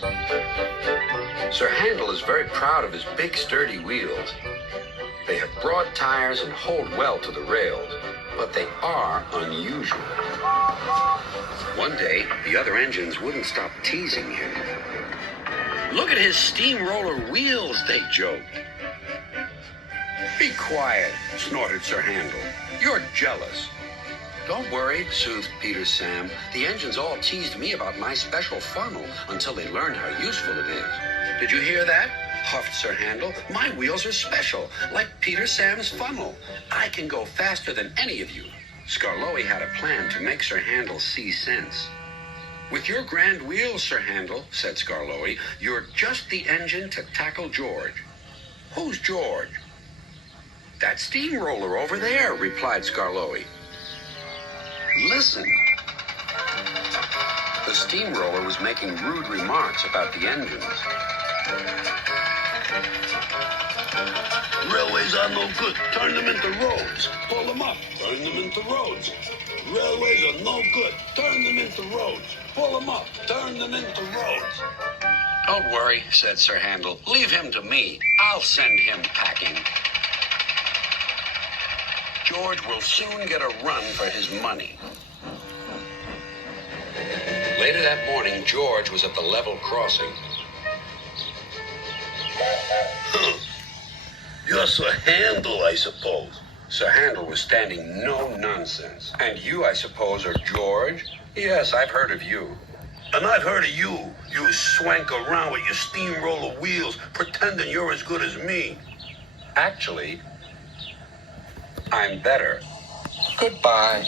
Sir Handel is very proud of his big, sturdy wheels. They have broad tires and hold well to the rails, but they are unusual. One day, the other engines wouldn't stop teasing him. "Look at his steamroller wheels," they joked. "Be quiet," snorted Sir Handel. "You're jealous." "Don't worry," soothed Peter Sam. "The engines all teased me about my special funnel until they learned how useful it is." "Did you hear that?" huffed Sir Handel. "My wheels are special, like Peter Sam's funnel. I can go faster than any of you." Skarloey had a plan to make Sir Handel see sense. "With your grand wheels, Sir Handel," said Skarloey, "you're just the engine to tackle George." "Who's George?" "That steamroller over there," replied Skarloey. "Listen." The steamroller was making rude remarks about the engines. "Railways are no good. Turn them into roads. Pull them up. Turn them into roads. Railways are no good. Turn them into roads. Pull them up. Turn them into roads." "Don't worry," said Sir Handel. "Leave him to me. I'll send him packing. George will soon get a run for his money." Later that morning, George was at the level crossing. "You're Sir Handel, I suppose." Sir Handel was standing no nonsense. "And you, I suppose, are George?" "Yes, I've heard of you." "And I've heard of you. You swank around with your steamroller wheels, pretending you're as good as me." "Actually, I'm better. Goodbye."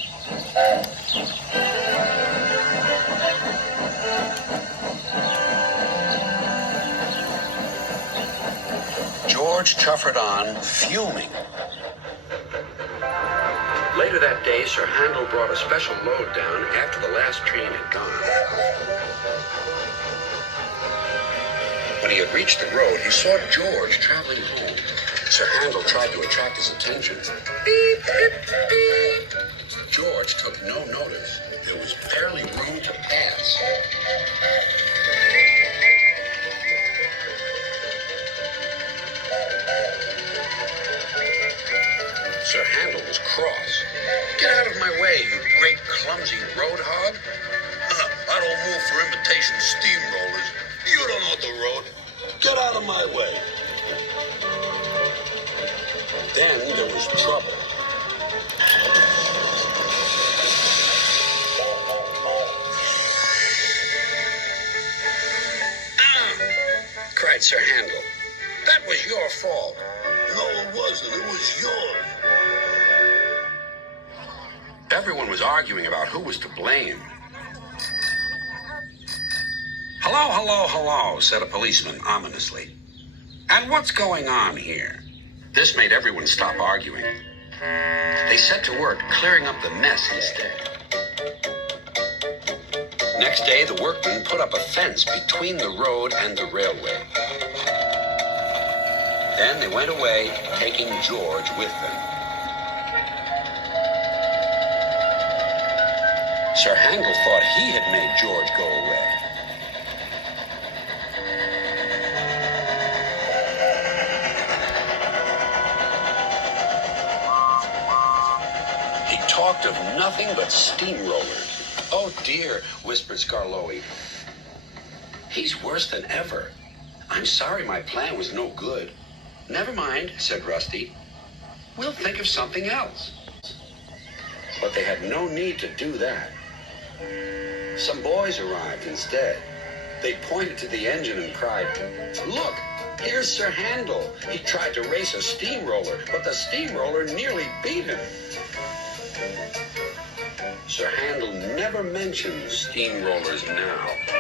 George chuffered on, fuming. Later that day, Sir Handel brought a special load down after the last train had gone. When he had reached the road, he saw George traveling home. Sir Handel tried to attract his attention. "Beep, beep, beep." George took no notice. There was barely room to pass. Sir Handel was cross. "Get out of my way, you great clumsy road hog." "I don't move for imitation steamrollers. You don't know the road. Get out of my way." Then there was trouble. Cried Sir Handel. "That was your fault." "No, it wasn't. It was yours." Everyone was arguing about who was to blame. "Hello, hello, hello," said a policeman ominously. "And what's going on here?" This made everyone stop arguing. They set to work clearing up the mess instead. Next day, the workmen put up a fence between the road and the railway. Then they went away, taking George with them. Sir Handel thought he had made George go away. He talked of nothing but steamrollers. "Oh dear," whispered Skarloey. "He's worse than ever. I'm sorry my plan was no good." "Never mind," said Rusty. "We'll think of something else." But they had no need to do that. Some boys arrived instead. They pointed to the engine and cried, "Look, here's Sir Handel. He tried to race a steamroller, but the steamroller nearly beat him." Sir Handel never mentioned steamrollers now.